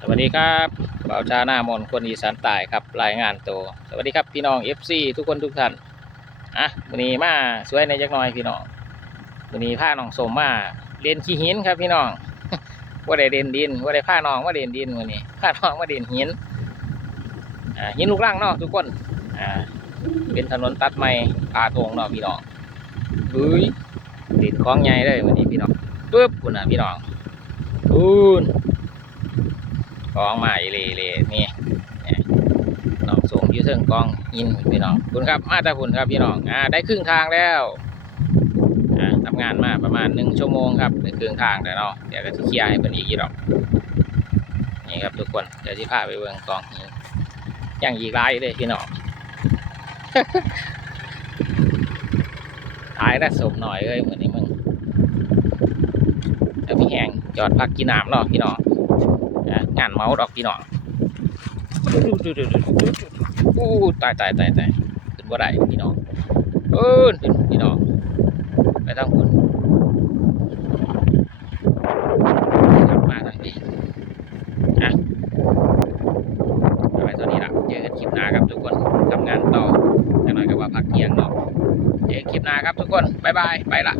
สวัสดีครับบ่าวชาหน้ามนคนอีสานใต้ครับรายงานตัวสวัสดีครับพี่น้อง FC ทุกคนทุกท่านวันนี้มาสวยในจักหน่อยพี่น้องวันนี้พาน้องสมมาเล่นขี้หินครับพี่น้องว่าได้เด่นดินว่าได้พาน้องมาเด่นดินวันนี้พาน้องมาเด่นหินหินลูกรังเนาะทุกคนเป็นถนนตัดไม้พาทงเนาะพี่น้องติดคล้องใหญ่เลยวันนี้พี่น้องปึ๊บคุณพี่น้องคุณกองมาเล่นี่น้องส่งยืดเส้นกองหินพี่น้องคุณครับมาแต่คุณครับพี่น้องได้ครึ่งทางแล้วทำงานมาประมาณ1 ชั่วโมงครับในครึ่งทางแต่เนาะเดี๋ยวก็จะเคลียร์ให้เป็นอีกดอกนี่ครับทุกคนเดี๋ยวที่พาไปเบิ่งกองหินยังอีกหลายเลยพี่น้องตายได้สมหน่อยเลยเหมือนนี้มึงแล้วพี่แห้งจอดพักกินน้ำเนาะพี่น้องงานเมาดอกพี่น้องตายขึ้นบ่ได้พี่น้องขึ้นพี่น้องไปทางคุณมาทางนี้ไปตัวนี้ละเจอกันคลิปหน้าครับทุกคนทำงานต่ออย่างน้อยก็ว่าพักเที่ยงเนาะเจอคลิปหน้าครับทุกคนบ๊ายบายไปละ